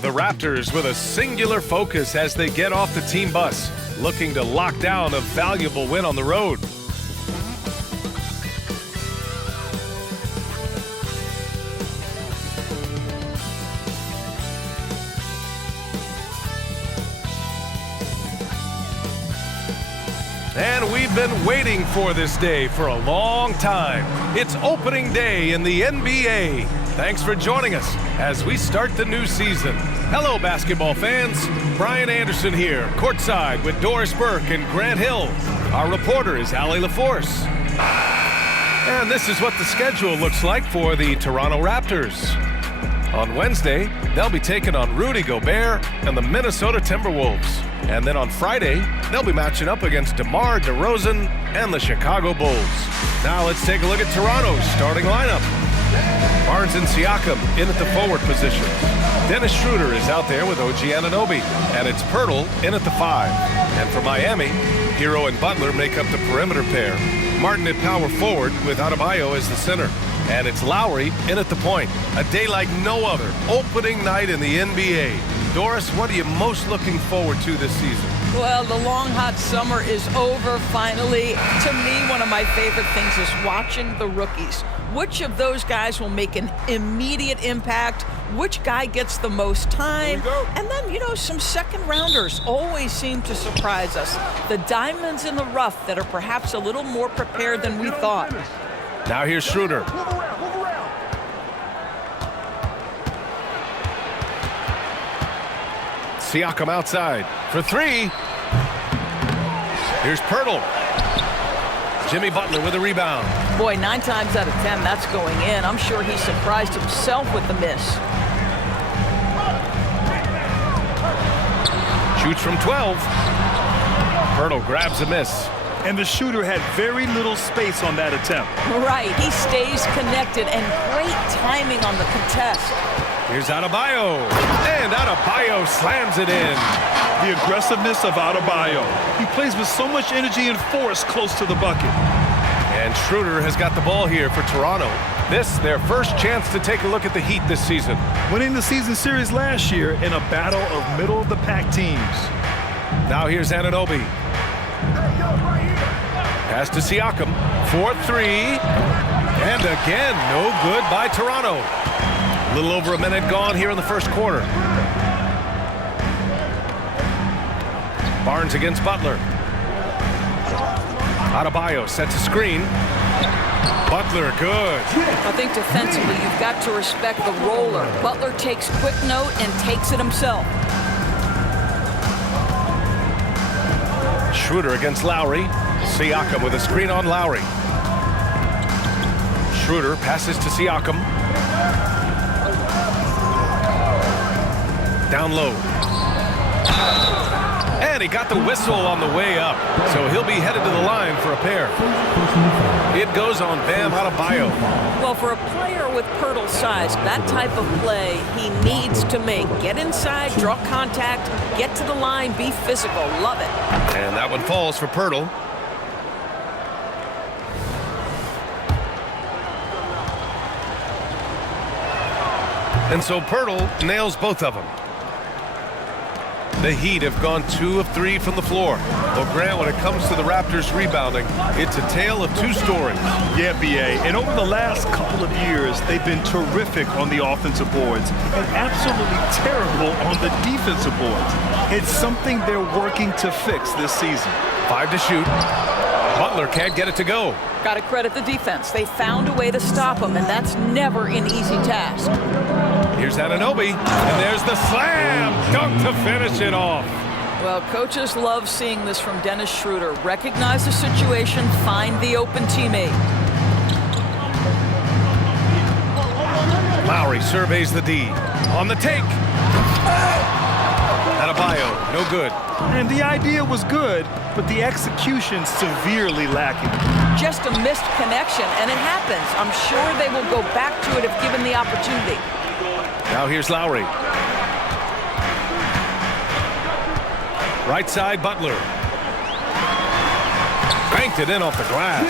The Raptors with a singular focus as they get off the team bus, looking to lock down a valuable win on the road. And we've been waiting for this day for a long time. It's opening day in the NBA. Thanks for joining us as we start the new season. Hello, basketball fans. Brian Anderson here, courtside with Doris Burke and Grant Hill. Our reporter is Allie LaForce. And this is what the schedule looks like for the Toronto Raptors. On Wednesday, they'll be taking on Rudy Gobert and the Minnesota Timberwolves. And then on Friday, they'll be matching up against DeMar DeRozan and the Chicago Bulls. Now let's take a look at Toronto's starting lineup. Barnes and Siakam in at the forward position. Dennis Schroeder is out there with OG Anunoby. And it's Poeltl in at the 5. And for Miami, Hero and Butler make up the perimeter pair. Martin at power forward with Adebayo as the center. And it's Lowry in at the point. A day like no other. Opening night in the NBA. Doris, what are you most looking forward to this season? Well, the long, hot summer is over finally. To me, one of my favorite things is watching the rookies. Which of those guys will make an immediate impact? Which guy gets the most time? And then, you know, some second rounders always seem to surprise us. The diamonds in the rough that are perhaps a little more prepared than we thought. Now here's Schroeder. Siakam outside for 3. Here's Poeltl. Jimmy Butler with a rebound. Boy, 9 times out of 10, that's going in. I'm sure he surprised himself with the miss. Shoots from 12. Poeltl grabs a miss. And the shooter had very little space on that attempt. Right, he stays connected and great timing on the contest. Here's Adebayo, and Adebayo slams it in. The aggressiveness of Adebayo. He plays with so much energy and force close to the bucket. And Schroeder has got the ball here for Toronto. This, their first chance to take a look at the Heat this season. Winning the season series last year in a battle of middle-of-the-pack teams. Now here's Anunoby. Pass to Siakam for 3. And again, no good by Toronto. A little over a minute gone here in the first quarter. Barnes against Butler. Adebayo sets a screen. Butler, good. I think defensively, you've got to respect the roller. Butler takes quick note and takes it himself. Schroeder against Lowry. Siakam with a screen on Lowry. Schroeder passes to Siakam. Down low. And he got the whistle on the way up. So he'll be headed to the line for a pair. It goes on Bam Adebayo. Well, for a player with Poeltl's size, that type of play he needs to make. Get inside, draw contact, get to the line, be physical. Love it. And that one falls for Poeltl. And so Poeltl nails both of them. The Heat have gone 2 of 3 from the floor. Well, Grant, when it comes to the Raptors rebounding, it's a tale of 2 stories. Yeah, B.A. And over the last couple of years, they've been terrific on the offensive boards and absolutely terrible on the defensive boards. It's something they're working to fix this season. 5 to shoot. Butler can't get it to go. Got to credit the defense. They found a way to stop him, and that's never an easy task. Here's Anunoby, and there's the slam dunk to finish it off. Well, coaches love seeing this from Dennis Schroeder. Recognize the situation, find the open teammate. Lowry surveys the D. On the take. Adebayo, no good. And the idea was good, but the execution severely lacking. Just a missed connection, and it happens. I'm sure they will go back to it if given the opportunity. Now here's Lowry. Right side, Butler. Banked it in off the glass.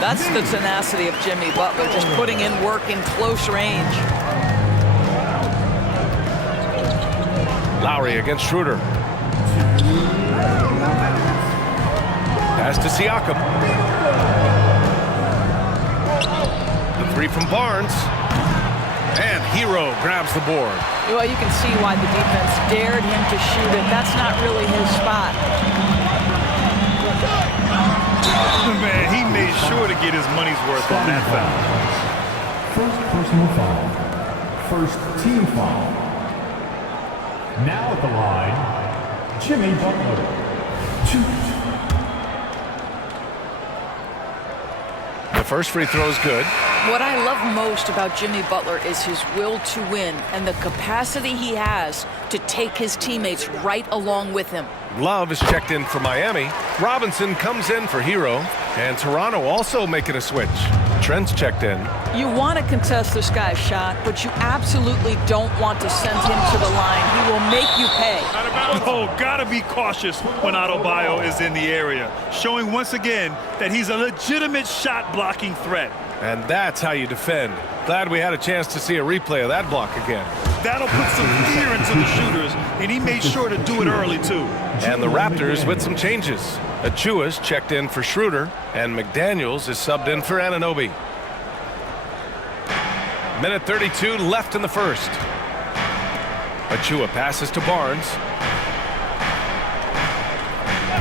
That's the tenacity of Jimmy Butler, just putting in work in close range. Lowry against Schroeder. Pass to Siakam. The three from Barnes. And Hero grabs the board. Well, you can see why the defense dared him to shoot it. That's not really his spot. Man, he made sure to get his money's worth on that foul. First personal foul. First team foul. Now at the line, Jimmy Butler. The first free throw is good. What I love most about Jimmy Butler is his will to win and the capacity he has to take his teammates right along with him. Love is checked in for Miami. Robinson comes in for Hero. And Toronto also making a switch. Trent's checked in. You want to contest this guy's shot, but you absolutely don't want to send him to the line. He will make you pay. Oh, gotta be cautious when Adebayo is in the area, showing once again that he's a legitimate shot-blocking threat. And that's how you defend. Glad we had a chance to see a replay of that block again. That'll put some fear into the shooters, and he made sure to do it early, too. And the Raptors with some changes. Achua's checked in for Schroeder, and McDaniels is subbed in for Anunoby. Minute 32 left in the first. Achua passes to Barnes.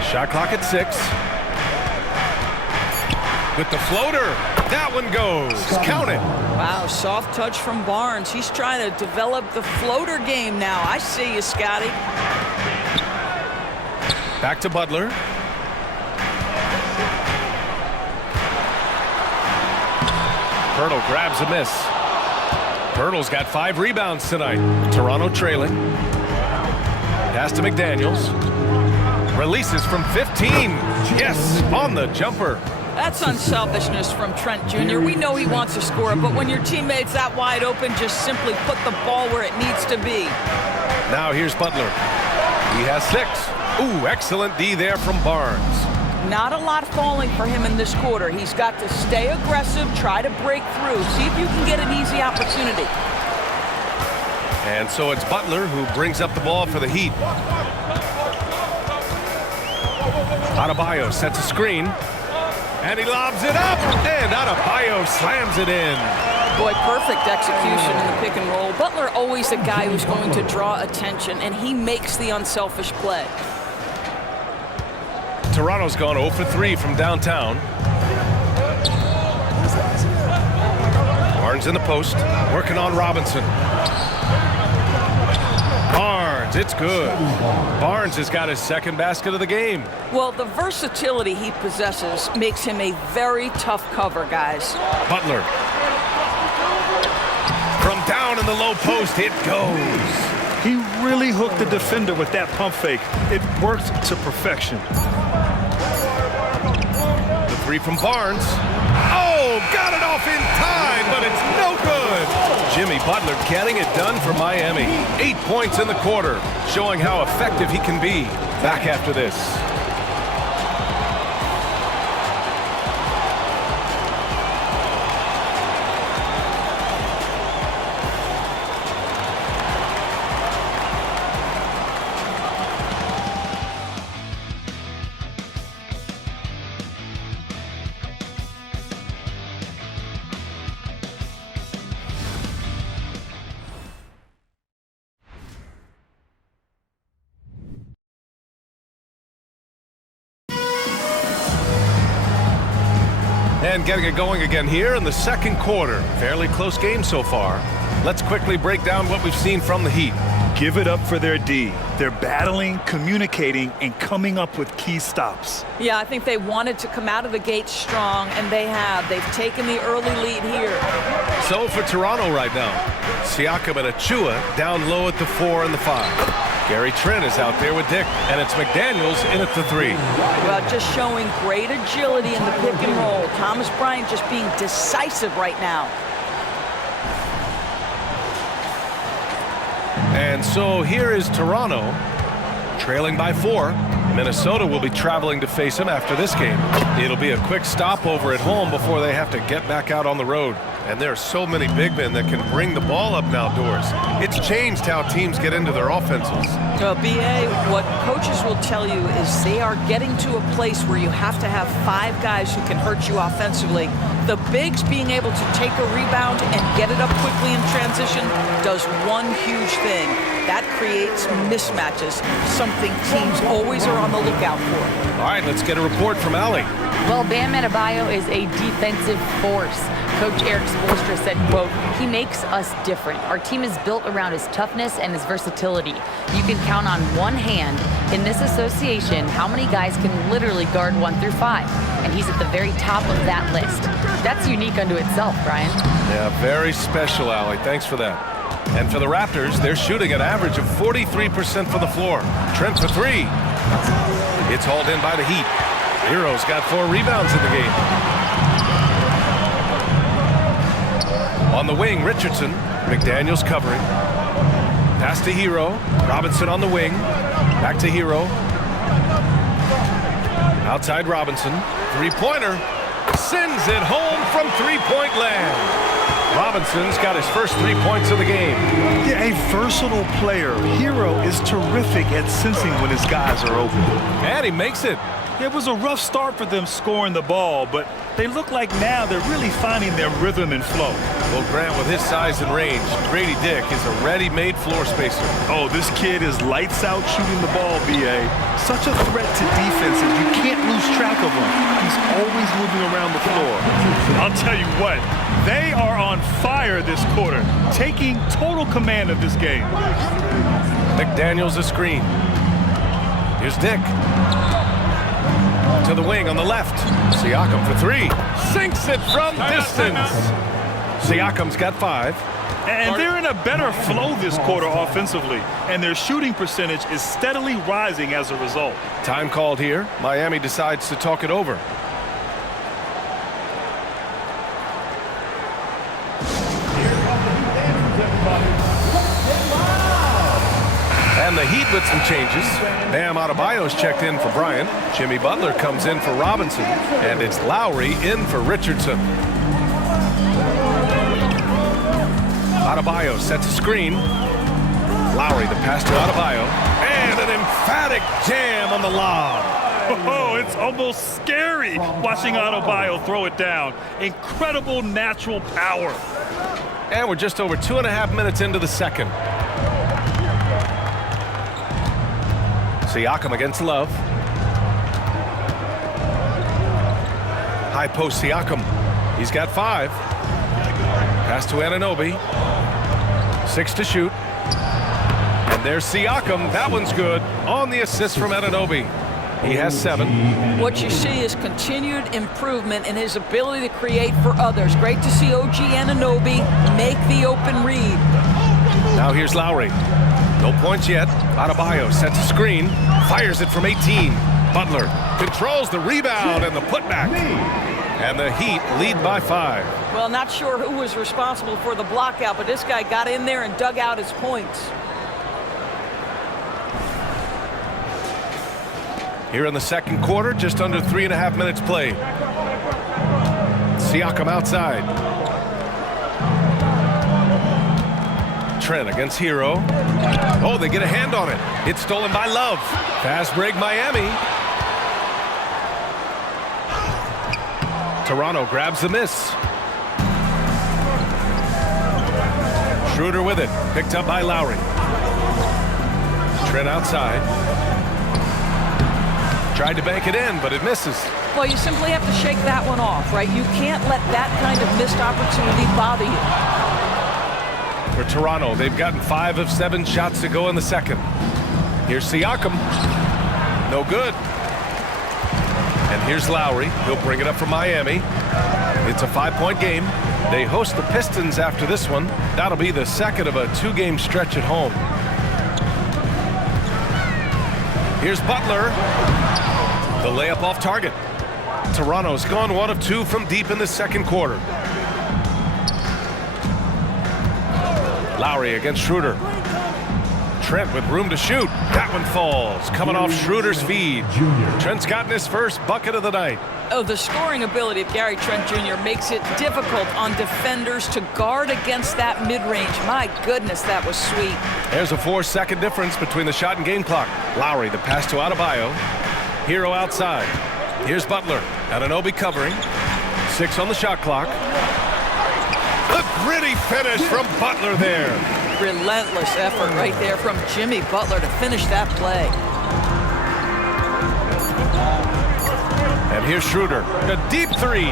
Shot clock at 6. With the floater. That one goes. Count it. Wow, soft touch from Barnes. He's trying to develop the floater game now. I see you, Scotty. Back to Butler. Pirtle grabs a miss. Pirtle's got 5 rebounds tonight. Toronto trailing. Pass to McDaniels. Releases from 15. Yes, on the jumper. That's unselfishness from Trent Jr. We know he wants to score, but when your teammate's that wide open, just simply put the ball where it needs to be. Now here's Butler. He has 6. Ooh, excellent D there from Barnes. Not a lot falling for him in this quarter. He's got to stay aggressive, try to break through, see if you can get an easy opportunity. And so it's Butler who brings up the ball for the Heat. Adebayo sets a screen. And he lobs it up, and Adebayo slams it in. Boy, perfect execution in the pick and roll. Butler always a guy who's going to draw attention, and he makes the unselfish play. Toronto's gone 0 for 3 from downtown. Barnes in the post, working on Robinson. Barnes, it's good. Barnes has got his second basket of the game. Well, the versatility he possesses makes him a very tough cover, guys. Butler. From down in the low post, it goes. He really hooked the defender with that pump fake. It worked to perfection. The 3 from Barnes. Oh, got it off in time, but it's no good. Jimmy Butler getting it done for Miami. 8 points in the quarter, showing how effective he can be. Back after this. And getting it going again here in the second quarter. Fairly close game so far. Let's quickly break down what we've seen from the Heat. Give it up for their D. They're battling, communicating, and coming up with key stops. Yeah, I think they wanted to come out of the gate strong, and they have. They've taken the early lead here. So for Toronto right now, Siakam and Achua down low at the 4 and the 5. Gary Trent is out there with Dick, and it's McDaniels in at the 3. Well, just showing great agility in the pick and roll. Thomas Bryant just being decisive right now. And so here is Toronto, trailing by 4. Minnesota will be traveling to face him after this game. It'll be a quick stopover at home before they have to get back out on the road. And there are so many big men that can bring the ball up now, Doors. It's changed how teams get into their offenses. Well, BA, what coaches will tell you is they are getting to a place where you have to have 5 guys who can hurt you offensively. The bigs being able to take a rebound and get it up quickly in transition does one huge thing. That creates mismatches, something teams always are on the lookout for. All right, let's get a report from Allie. Well, Bam Adebayo is a defensive force. Coach Eric Spoelstra said, quote, "He makes us different. Our team is built around his toughness and his versatility. You can count on one hand in this association how many guys can literally guard 1 through 5. And he's at the very top of that list. That's unique unto itself, Brian." Yeah, very special, Allie. Thanks for that. And for the Raptors, they're shooting an average of 43% from the floor. Trent for 3. It's hauled in by the Heat. Hero's got 4 rebounds in the game. On the wing, Richardson. McDaniels covering. Pass to Hero. Robinson on the wing. Back to Hero. Outside Robinson. Three-pointer. Sends it home from three-point land. Robinson's got his first 3 points of the game. Yeah, a versatile player. Hero is terrific at sensing when his guys are open. And he makes it. It was a rough start for them scoring the ball, but they look like now they're really finding their rhythm and flow. Well, Grant, with his size and range, Grady Dick is a ready-made floor spacer. Oh, this kid is lights out shooting the ball, BA. Such a threat to defenses. You can't lose track of him. He's always moving around the floor. I'll tell you what, they are on fire this quarter, taking total command of this game. McDaniels a screen. Here's Dick. To the wing on the left. Siakam for 3. Sinks it from distance. Siakam's got 5. And they're in a better flow this quarter offensively, and their shooting percentage is steadily rising as a result. Time called here. Miami decides to talk it over. And the Heat with some changes. Bam Adebayo's checked in for Bryant. Jimmy Butler comes in for Robinson. And it's Lowry in for Richardson. Adebayo sets a screen. Lowry, the pass to Adebayo. And an emphatic jam on the lob. Oh, it's almost scary watching Adebayo throw it down. Incredible natural power. And we're just over 2.5 minutes into the second. Siakam against Love. High post Siakam. He's got 5. Pass to Anunoby. 6 to shoot. And there's Siakam. That one's good. On the assist from Anunoby. He has 7. What you see is continued improvement in his ability to create for others. Great to see OG Anunoby make the open read. Now here's Lowry. No points yet. Adebayo sets a screen. Fires it from 18. Butler controls the rebound and the putback. And the Heat lead by 5. Well, not sure who was responsible for the blockout, but this guy got in there and dug out his points. Here in the second quarter, just under 3.5 minutes played. Siakam outside. Trent against Hero. Oh, they get a hand on it. It's stolen by Love. Fast break Miami. Toronto grabs the miss. Schroeder with it. Picked up by Lowry. Trent outside. Tried to bank it in, but it misses. Well, you simply have to shake that one off, right? You can't let that kind of missed opportunity bother you. For Toronto, they've gotten 5 of 7 shots to go in the second. Here's Siakam. No good. And here's Lowry. He'll bring it up for Miami. It's a 5-point game. They host the Pistons after this one. That'll be the second of a 2-game stretch at home. Here's Butler. The layup off target. Toronto's gone 1 of 2 from deep in the second quarter. Lowry against Schroeder. Trent with room to shoot. That one falls, coming off Schroeder's feed. Trent's gotten his first bucket of the night. Oh, the scoring ability of Gary Trent Jr. makes it difficult on defenders to guard against that mid-range. My goodness, that was sweet. There's a 4-second difference between the shot and game clock. Lowry, the pass to Adebayo. Hero outside. Here's Butler. Anunoby covering. 6 on the shot clock. A gritty finish from Butler there. Relentless effort right there from Jimmy Butler to finish that play. And here's Schroeder. A deep 3.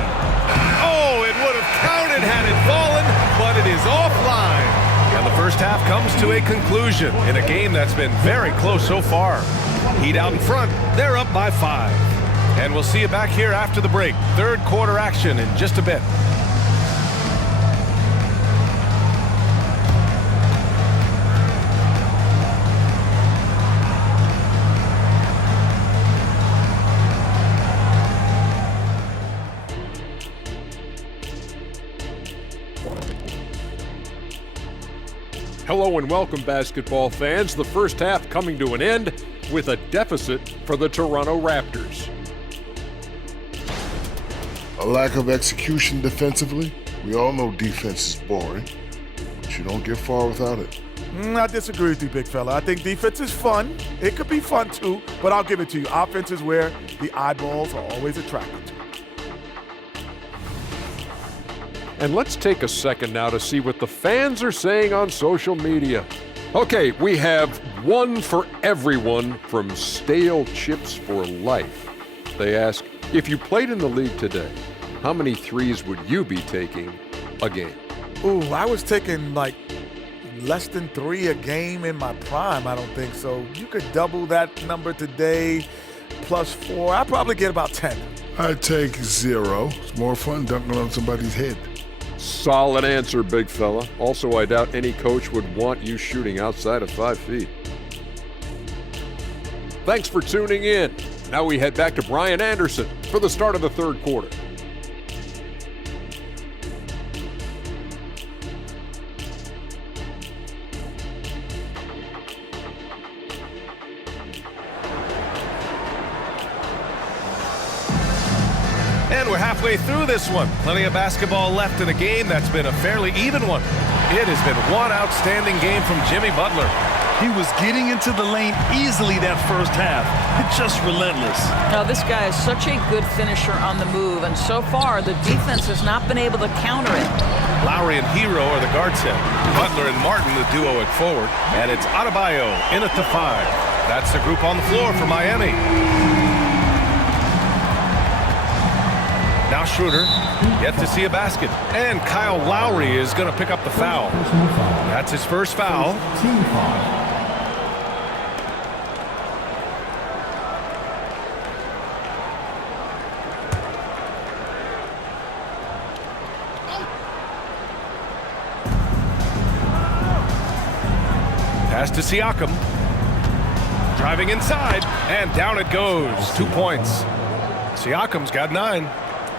Oh, it would have counted had it fallen, but it is offline. And the first half comes to a conclusion in a game that's been very close so far. Heat out in front. They're up by 5. And we'll see you back here after the break. Third quarter action in just a bit. Hello and welcome, basketball fans. The first half coming to an end with a deficit for the Toronto Raptors. A lack of execution defensively. We all know defense is boring, but you don't get far without it. I disagree with you, big fella. I think defense is fun. It could be fun too, but I'll give it to you. Offense is where the eyeballs are always attracted to. And let's take a second now to see what the fans are saying on social media. Okay, we have one for everyone from Stale Chips for Life. They ask, if you played in the league today, how many threes would you be taking a game? Ooh, I was taking like less than 3 a game in my prime. I don't think so. You could double that number today, plus 4. I'd probably get about 10. I'd take 0. It's more fun dunking on somebody's head. Solid answer, big fella. Also, I doubt any coach would want you shooting outside of 5 feet. Thanks for tuning in. Now we head back to Brian Anderson for the start of the third quarter. And we're halfway through this one. Plenty of basketball left in a game that's been a fairly even one. It has been one outstanding game from Jimmy Butler. He was getting into the lane easily that first half. It's just relentless. Now, this guy is such a good finisher on the move, and so far, the defense has not been able to counter it. Lowry and Hero are the guard set. Butler and Martin, the duo at forward. And it's Adebayo in at the 5. That's the group on the floor for Miami. Now Schroeder, yet to see a basket. And Kyle Lowry is going to pick up the foul. That's his first foul. Team foul. Pass to Siakam. Driving inside, and down it goes. 2 points. Siakam's got 9.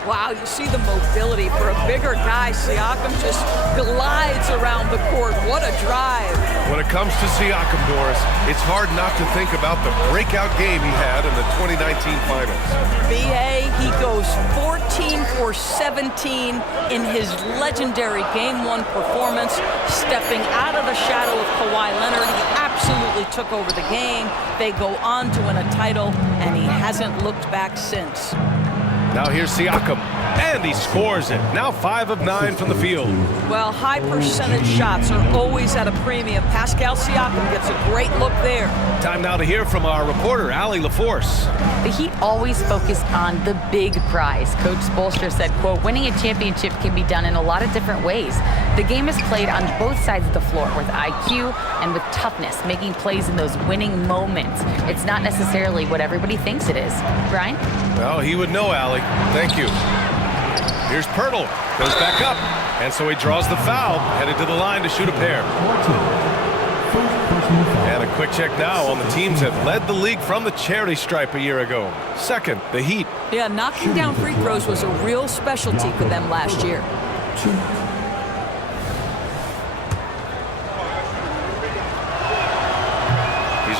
Wow, you see the mobility for a bigger guy. Siakam just glides around the court. What a drive. When it comes to Siakam, Doris, it's hard not to think about the breakout game he had in the 2019 finals. B.A., he goes 14 for 17 in his legendary Game 1 performance, stepping out of the shadow of Kawhi Leonard. He absolutely took over the game. They go on to win a title, and he hasn't looked back since. Now here's Siakam, and he scores it. Now 5 of 9 from the field. Well, high percentage shots are always at a premium. Pascal Siakam gets a great look there. Time now to hear from our reporter, Allie LaForce. The Heat always focus on the big prize. Coach Spoelstra said, quote, winning a championship can be done in a lot of different ways. The game is played on both sides of the floor with IQ and with toughness, making plays in those winning moments. It's not necessarily what everybody thinks it is. Brian? Well, he would know, Allie. Thank you. Here's Pirtle. Goes back up. And so he draws the foul. Headed to the line to shoot a pair. And a quick check now on the teams that led the league from the charity stripe a year ago. Second, the Heat. Yeah, knocking down free throws was a real specialty for them last year.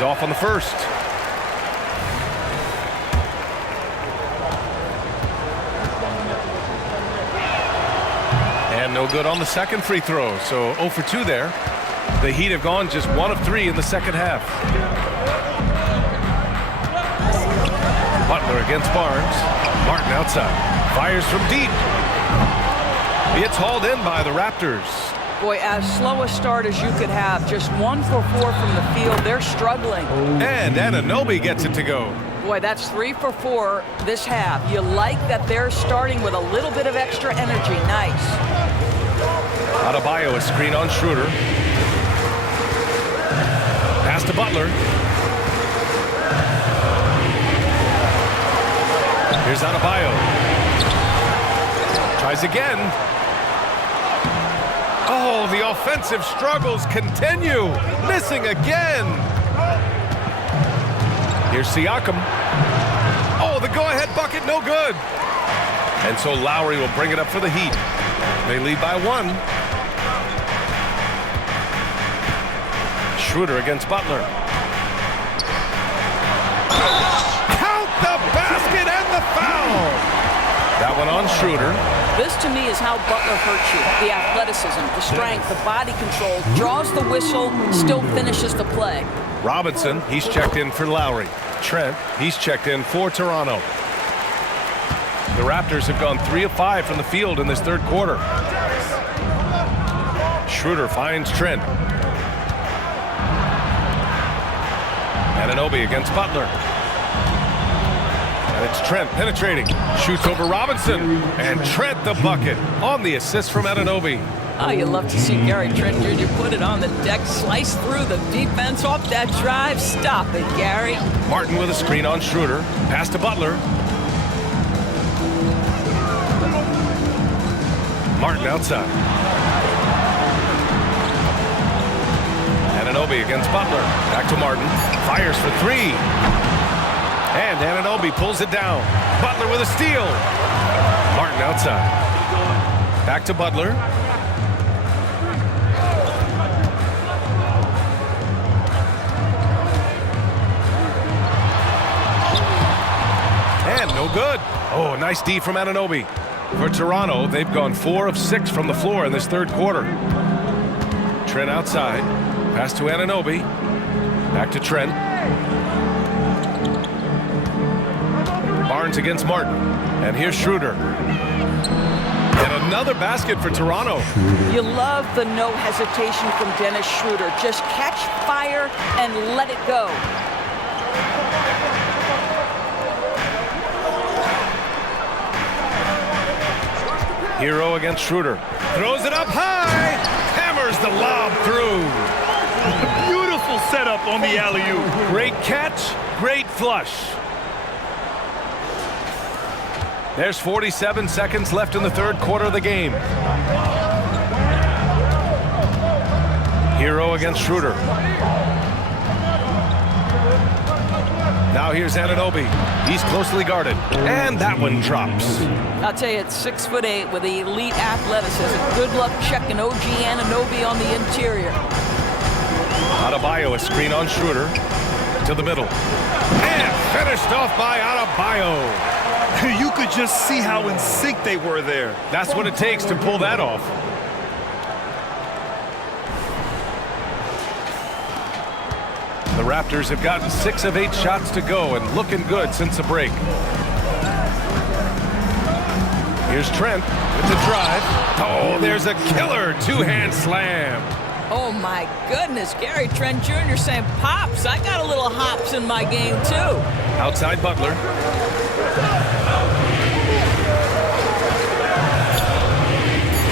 He's off on the first. And no good on the second free throw. So 0 for 2 there. The Heat have gone just 1 of 3 in the second half. Butler against Barnes. Martin outside. Fires from deep. It's hauled in by the Raptors. Boy, as slow a start as you could have. Just 1 for 4 from the field. They're struggling. And Anunoby gets it to go. Boy, that's 3 for 4 this half. You like that they're starting with a little bit of extra energy. Nice. Adebayo, a screen on Schroeder. Pass to Butler. Here's Adebayo. Tries again. Oh, the offensive struggles continue. Missing again. Here's Siakam. Oh, the go-ahead bucket, no good. And so Lowry will bring it up for the Heat. They lead by 1. Schroeder against Butler. Count the basket and the foul. That one on Schroeder. This, to me, is how Butler hurts you. The athleticism, the strength, the body control, draws the whistle, still finishes the play. Robinson, he's checked in for Lowry. Trent, he's checked in for Toronto. The Raptors have gone 3 of 5 from the field in this third quarter. Schroeder finds Trent. Anunoby against Butler. And it's Trent penetrating. Shoots over Robinson. And Trent the bucket on the assist from Anunoby. Oh, you love to see Gary Trent Jr. put it on the deck, slice through the defense off that drive. Stop it, Gary. Martin with a screen on Schroeder. Pass to Butler. Martin outside. Anunoby against Butler. Back to Martin. Fires for 3. And Anunoby pulls it down. Butler with a steal. Martin outside. Back to Butler. And no good. Oh, nice D from Anunoby. For Toronto, they've gone 4 of 6 from the floor in this third quarter. Trent outside. Pass to Anunoby. Back to Trent. Barnes against Martin. And here's Schroeder. And another basket for Toronto. You love the no hesitation from Dennis Schroeder. Just catch fire and let it go. Hero against Schroeder. Throws it up high. Hammers the lob through. Beautiful setup on the alley-oop. Great catch, great flush. There's 47 seconds left in the third quarter of the game. Hero against Schroeder. Now here's Anunoby. He's closely guarded. And that one drops. I'll tell you, it's 6'8" with elite athleticism. Good luck checking OG Anunoby on the interior. Adebayo, a screen on Schroeder. To the middle. And finished off by Adebayo. You could just see how in sync they were there. That's what it takes to pull that off. The Raptors have gotten 6 of 8 shots to go and looking good since the break. Here's Trent with the drive. Oh, there's a killer two-hand slam. Oh, my goodness. Gary Trent Jr. saying, Pops, I got a little hops in my game, too. Outside Butler.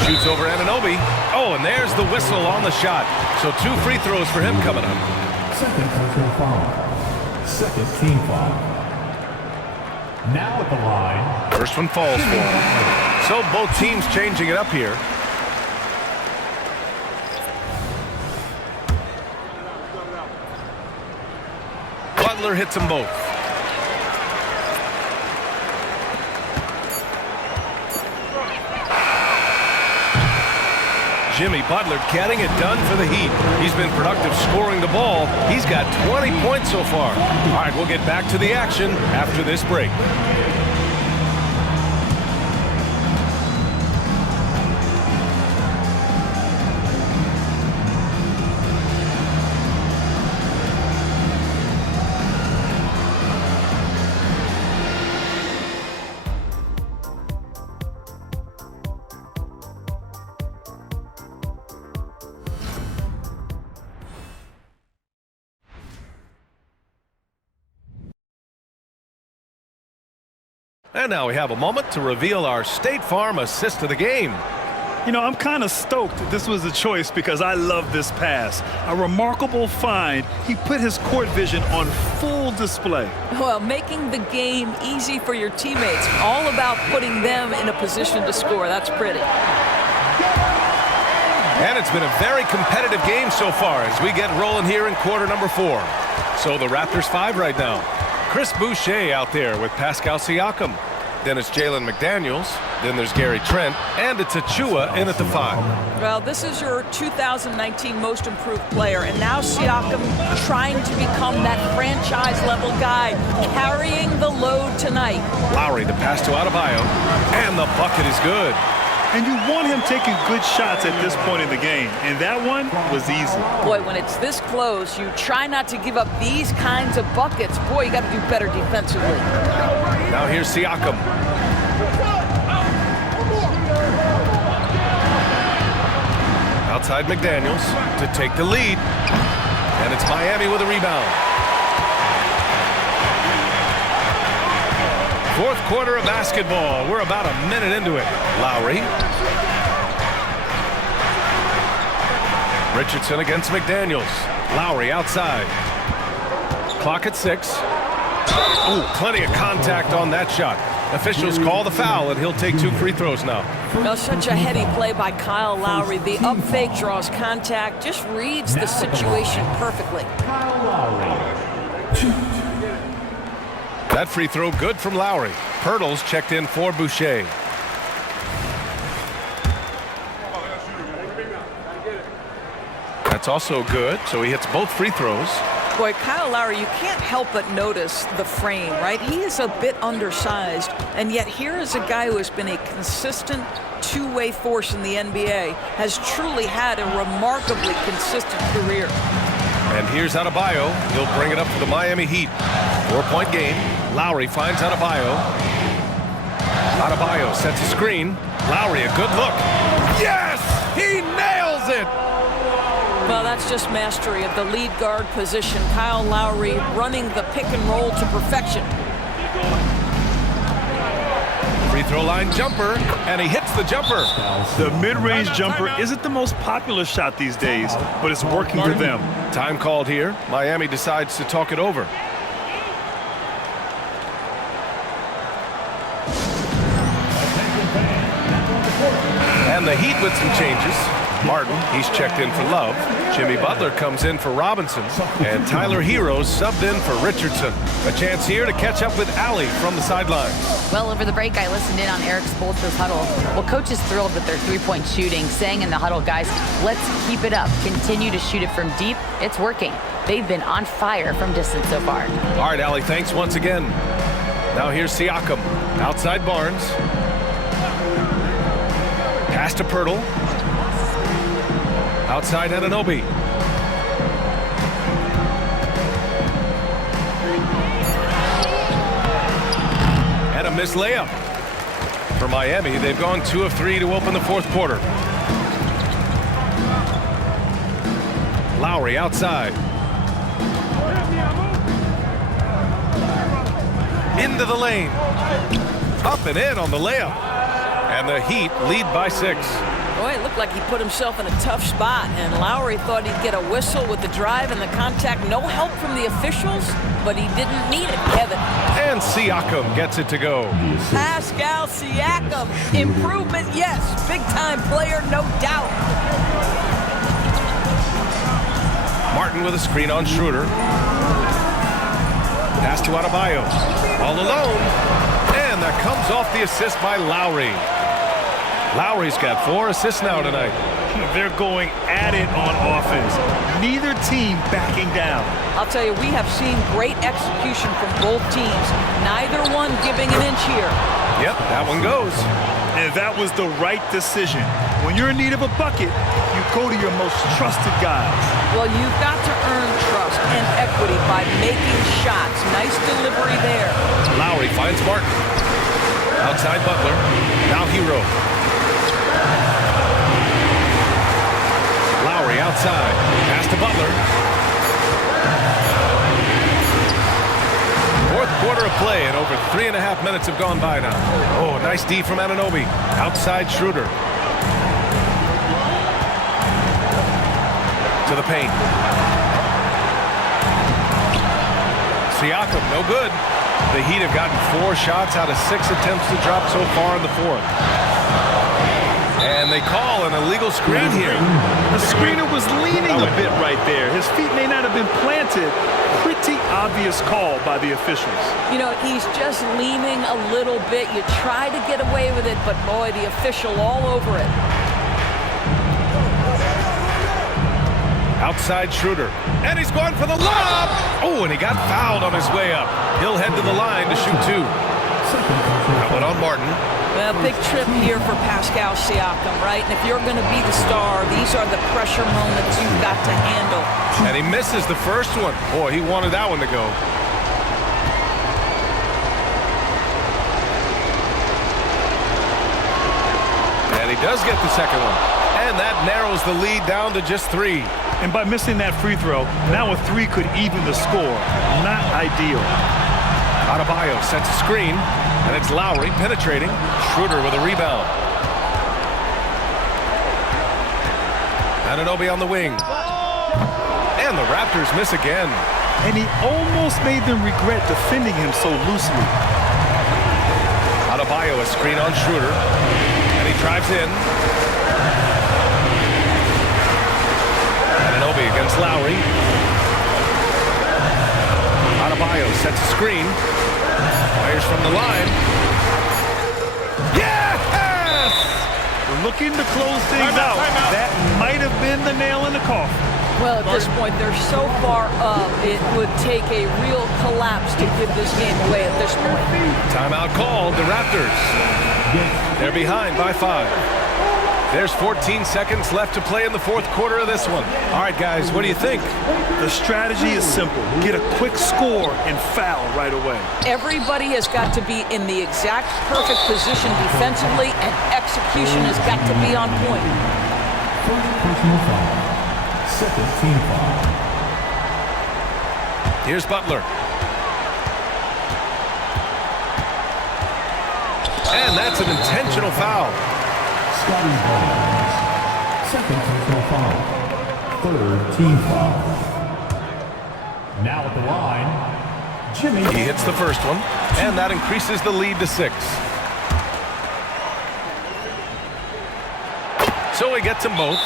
Shoots over Anunoby. Oh, and there's the whistle on the shot. So 2 free throws for him coming up. Second personal foul. Second team foul. Now at the line. First one falls for him. So both teams changing it up here. Butler hits them both. Jimmy Butler getting it done for the Heat. He's been productive scoring the ball. He's got 20 points so far. All right, we'll get back to the action after this break. And now we have a moment to reveal our State Farm assist of the game. You know, I'm kind of stoked this was a choice because I love this pass. A remarkable find. He put his court vision on full display. Well, making the game easy for your teammates. All about putting them in a position to score. That's pretty. And it's been a very competitive game so far as we get rolling here in quarter number 4. So the Raptors 5 right now. Chris Boucher out there with Pascal Siakam. Then it's Jalen McDaniels. Then there's Gary Trent. And it's Achua in at the 5. Well, this is your 2019 most improved player. And now Siakam trying to become that franchise-level guy, carrying the load tonight. Lowry, the pass to Adebayo. And the bucket is good. And you want him taking good shots at this point in the game. And that one was easy. Boy, when it's this close, you try not to give up these kinds of buckets. Boy, you got to do better defensively. Now here's Siakam. Outside McDaniels to take the lead. And it's Miami with a rebound. Fourth quarter of basketball. We're about a minute into it. Lowry. Richardson against McDaniels. Lowry outside. Clock at 6. Oh, plenty of contact on that shot. Officials call the foul, and he'll take 2 free throws now. Well, such a heady play by Kyle Lowry. The up fake draws contact, just reads the situation perfectly. That free throw good from Lowry. Pirtle's checked in for Boucher. That's also good, so he hits both free throws. Boy, Kyle Lowry, you can't help but notice the frame, right? He is a bit undersized, and yet here is a guy who has been a consistent two-way force in the NBA, has truly had a remarkably consistent career. And here's Adebayo. He'll bring it up for the Miami Heat. 4-point game. Lowry finds Adebayo. Adebayo sets a screen. Lowry, a good look. Yes! He nails it! Well, that's just mastery of the lead guard position. Kyle Lowry running the pick and roll to perfection. Free throw line jumper, and he hits the jumper. The mid-range jumper isn't the most popular shot these days, but it's working for them. Time called here. Miami decides to talk it over. And the Heat with some changes. Martin, he's checked in for Love. Jimmy Butler comes in for Robinson. And Tyler Heroes subbed in for Richardson. A chance here to catch up with Allie from the sidelines. Well, over the break, I listened in on Eric Spoelstra's huddle. Well, coach is thrilled with their three-point shooting, saying in the huddle, guys, let's keep it up. Continue to shoot it from deep. It's working. They've been on fire from distance so far. All right, Allie, thanks once again. Now here's Siakam. Outside Barnes. Pass to Pirtle. Outside Anunoby. And a missed layup. For Miami, they've gone 2 of 3 to open the fourth quarter. Lowry outside. Into the lane. Up and in on the layup. And the Heat lead by 6. Boy, it looked like he put himself in a tough spot, and Lowry thought he'd get a whistle with the drive and the contact. No help from the officials, but he didn't need it, Kevin. And Siakam gets it to go. Pascal Siakam. Improvement, yes. Big-time player, no doubt. Martin with a screen on Schroeder. Pass to Adebayo. All alone. And that comes off the assist by Lowry. Lowry's got 4 assists now tonight. They're going at it on offense. Neither team backing down. I'll tell you, we have seen great execution from both teams. Neither one giving an inch here. Yep, that one goes. And that was the right decision. When you're in need of a bucket, you go to your most trusted guys. Well, you've got to earn trust and equity by making shots. Nice delivery there. Lowry finds Martin. Outside Butler. Now Hero. Lowry outside. Pass to Butler. Fourth quarter of play, and over 3.5 minutes have gone by now. Oh, nice D from Anunoby. Outside Schroeder. To the paint. Siakam, no good. The Heat have gotten 4 shots out of 6 attempts to drop so far in the fourth. And they call an illegal screen here. The screener was leaning a bit right there. His feet may not have been planted. Pretty obvious call by the officials. You know, he's just leaning a little bit. You try to get away with it, but boy, the official all over it. Outside Schroeder. And he's going for the lob. Oh, and he got fouled on his way up. He'll head to the line to shoot 2. That one on Martin. Well, big trip here for Pascal Siakam, right? And if you're going to be the star, these are the pressure moments you've got to handle. And he misses the first one. Boy, he wanted that one to go. And he does get the second one. And that narrows the lead down to just 3. And by missing that free throw, now a 3 could even the score. Not ideal. Adebayo sets a screen, and it's Lowry penetrating. Schroeder with a rebound. Anunoby on the wing. And the Raptors miss again. And he almost made them regret defending him so loosely. Adebayo a screen on Schroeder. And he drives in. Anunoby against Lowry. Adebayo sets a screen. Fires from the line. Yes! Looking to close things out. That might have been the nail in the coffin. Well, at this point, they're so far up, it would take a real collapse to give this game away at this point. Timeout called, the Raptors. They're behind by 5. There's 14 seconds left to play in the fourth quarter of this one. All right, guys, what do you think? The strategy is simple. Get a quick score and foul right away. Everybody has got to be in the exact perfect position defensively, and execution has got to be on point. First personal foul. Second team foul. Here's Butler. And that's an intentional foul. Scotty Barnes. Second personal foul. Third team foul. Now at the line, Jimmy. He hits the first one, and that increases the lead to 6. So he gets them both,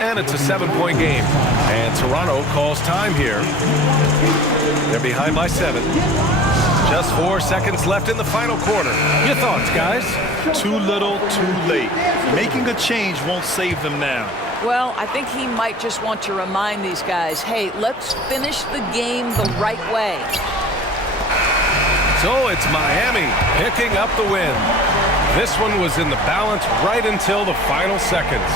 and it's a 7-point game. And Toronto calls time here. They're behind by 7. Just 4 seconds left in the final quarter. Your thoughts, guys? Too little, too late. Making a change won't save them now. Well, I think he might just want to remind these guys, hey, let's finish the game the right way. So it's Miami picking up the win. This one was in the balance right until the final seconds.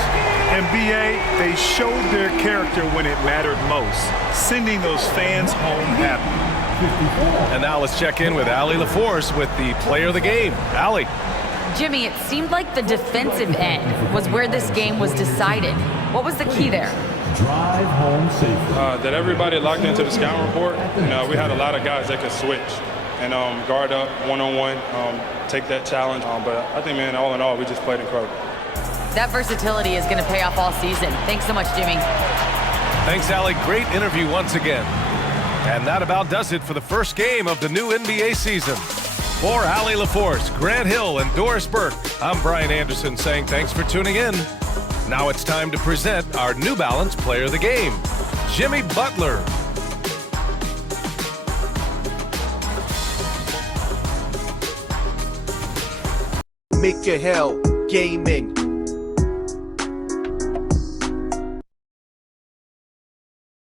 NBA, they showed their character when it mattered most, sending those fans home happy. And now let's check in with Allie LaForce with the player of the game. Allie. Jimmy, it seemed like the defensive end was where this game was decided. What was the key there? Drive home safely. That everybody locked into the scouting report. We had a lot of guys that could switch and guard up one-on-one, take that challenge. But I think, man, all in all, we just played incredible. That versatility is going to pay off all season. Thanks so much, Jimmy. Thanks, Allie. Great interview once again. And that about does it for the first game of the new NBA season. For Allie LaForce, Grant Hill, and Doris Burke, I'm Brian Anderson saying thanks for tuning in. Now it's time to present our New Balance Player of the Game, Jimmy Butler. Make your hell gaming.